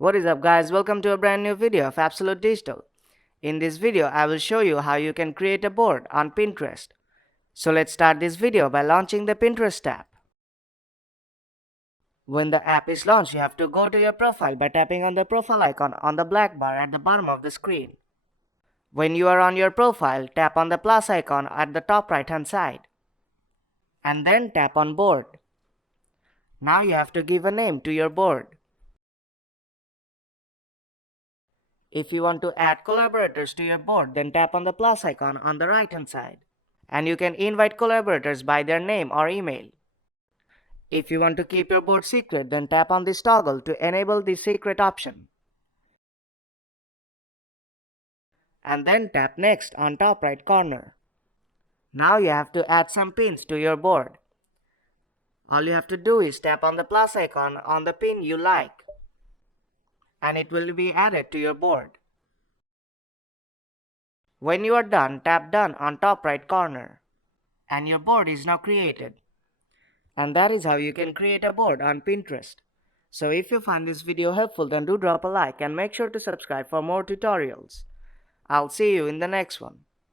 What is up guys, welcome to a brand new video of Absolute Digital. In this video, I will show you how you can create a board on Pinterest. So let's start this video by launching the Pinterest app. When the app is launched, you have to go to your profile by tapping on the profile icon on the black bar at the bottom of the screen. When you are on your profile, tap on the plus icon at the top right hand side. And then tap on board. Now you have to give a name to your board. If you want to add collaborators to your board, then tap on the plus icon on the right hand side. And you can invite collaborators by their name or email. If you want to keep your board secret, then tap on this toggle to enable the secret option. And then tap next on top right corner. Now you have to add some pins to your board. All you have to do is tap on the plus icon on the pin you like, and it will be added to your board. When you are done, tap done on top right corner, and your board is now created. And that is how you can create a board on Pinterest. So if you find this video helpful, then do drop a like and make sure to subscribe for more tutorials. I'll see you in the next one.